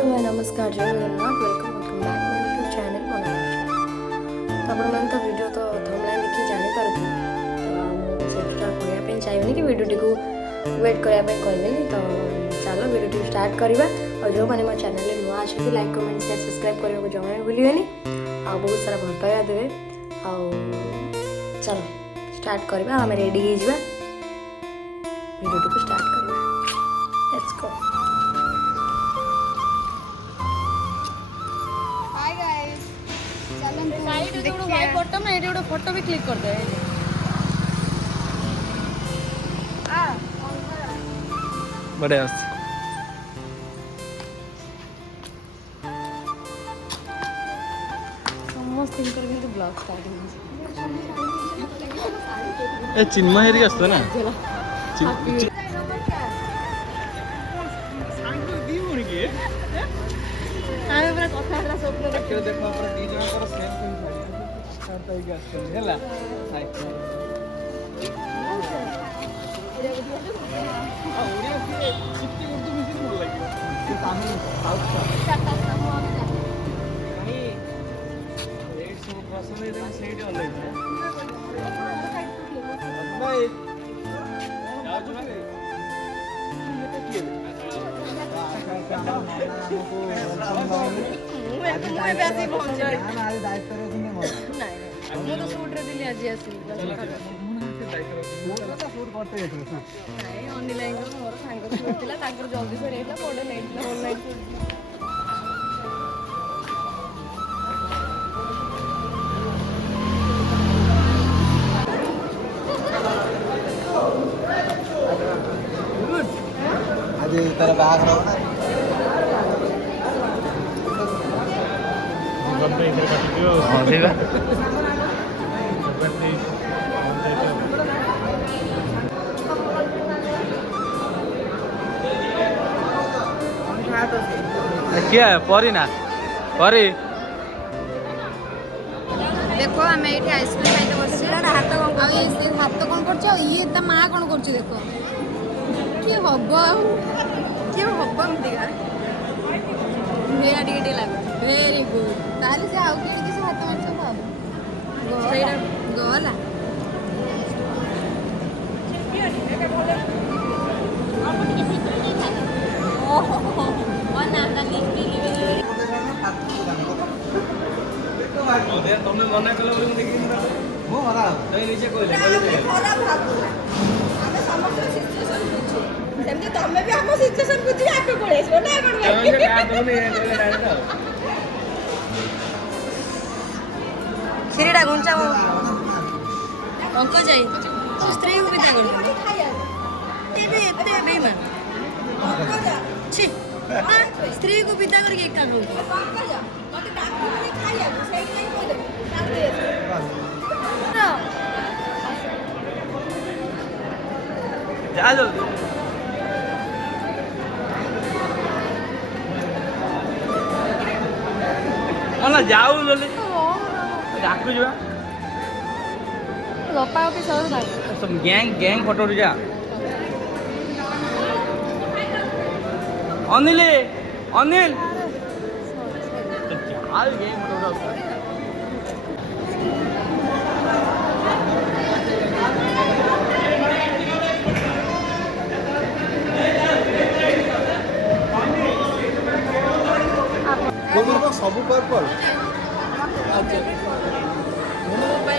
Hello hi नमस्कार जय Jagannath welcome welcome back my YouTube channel Mona तो आपण तो वीडियो तो थंबनेल देखि जानि पारथि तो सेटा करिया पे चाहिए कि वीडियो को वेट करिया पे कहबेनी तो चलो वीडियो स्टार्ट करवा और जो माने मो चैनल रे नुआ अछि लाइक कमेंट शेयर सब्सक्राइब करबा को जमा भूलिबेनी आ बहुत सारा भल पाया देबे आ चलो स्टार्ट करवा हम रेडी हो जावा वीडियो को स्टार्ट करवा लेट्स गो। बॉटम है ये फोटो भी क्लिक कर दे बढ़िया समस्त इनकर भी ब्लॉग स्टार्टिंग ए चिन्मय हेरी असतो ना आमे पूरा कथा हला स्वप्न देखो देखो पूरा डी जन कर सेम करता ही आछन हैला हाय ओडिया से चिट्टी उर्दू मिसिन मोड लागियो ते तामिल साउथ चाटा समूह में जा नहीं रेड सो पसंद है ना सेड ऑनलाइन भाई जाओ चला मुझे वैसे पहुंच जाए ना आज दायित्व रे दिने मोर नहीं मु तो शूट रे दिले आज आसी मोर तो शूट करते जाथि नहीं ऑनलाइन को मोर सांग शूट थिला ताकर जल्दी से रेला फोटो नेटला ऑनलाइन शूट आज तेरा बैग रहो ना क्या है परी ना परी देखो आम ये आइसक्रीम खाई बस हाथ कौन हाथ कौन कर ये ता माँ कौन कर देखो कि हम कि हम एमतीका मेरा टिके लगे वेरी गुड ताले से आउ के किसी हाथ मार सब गोला गोला तुमने मना कल बोले देखि वो हरा नहीं नीचे कोई खराब भाबू आमे समस्त सिचुएशन बुझे सेमते तमे भी हम सिचुएशन बुझी आके पळे आछो ना कोन भाई का तो नहीं बोले डायरेक्ट सिरीडा गुंचा अंक जाई स्त्री को विदा कर खाया तेरे एते बेईमान छी स्त्री को विदा करके एक काम करू पंकज मते डाक्टर ने खाया सेही नहीं बोले डाक दे जा जल्दी मना जाऊ जल्दी डाकू जा लपा के सर भाई सब गैंग गैंग फोटो जा अनिल अनिल आज गैंग फोटो सब पर्पल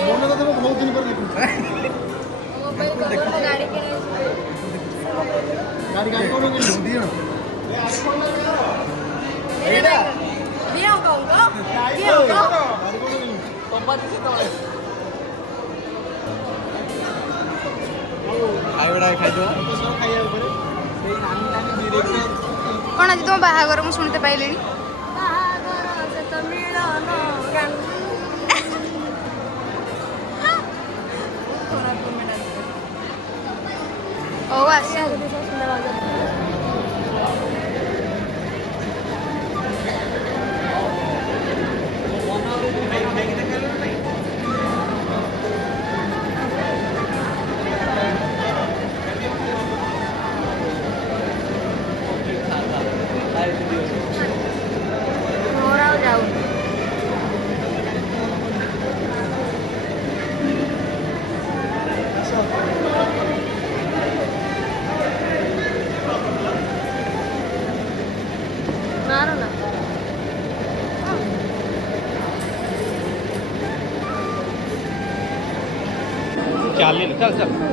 मोने तो तुम बहुत दिन पर गाड़ी के गाड़ी कौन दियो दिया होगा दिया होगा खाइबडा खाइ दो खाइया ऊपर सेही नानी नानी धीरे कौन आज तुम बाहागर मुझे शुणते पाइले बाहागर से तो मिलन गान ओ आसे खाई କର ନା ଚାଲିଲେ ଚାଲ ଚାଲ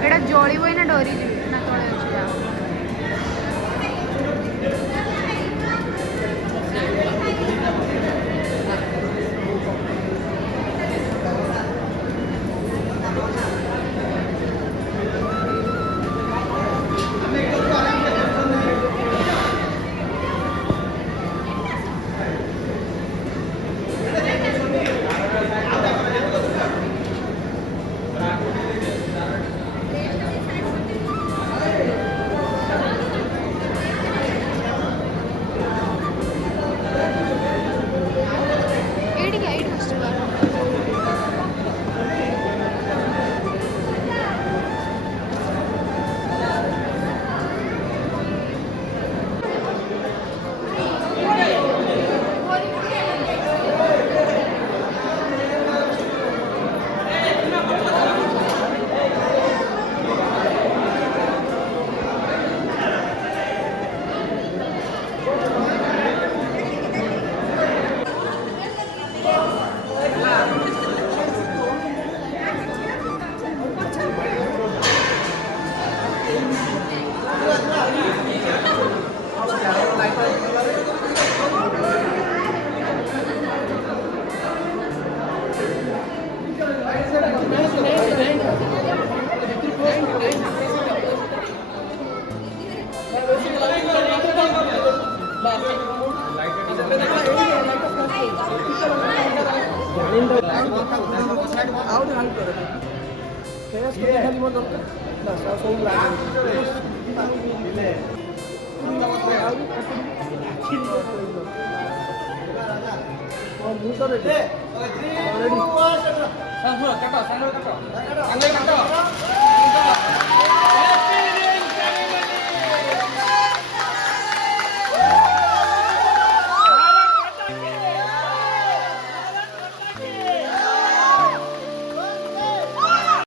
ଏଇଟା ଜଳିବ ନା ଡରିଯିବି ନା ତଳେ ଅଛି କାଟ ସାଙ୍ଗରେ କାଟ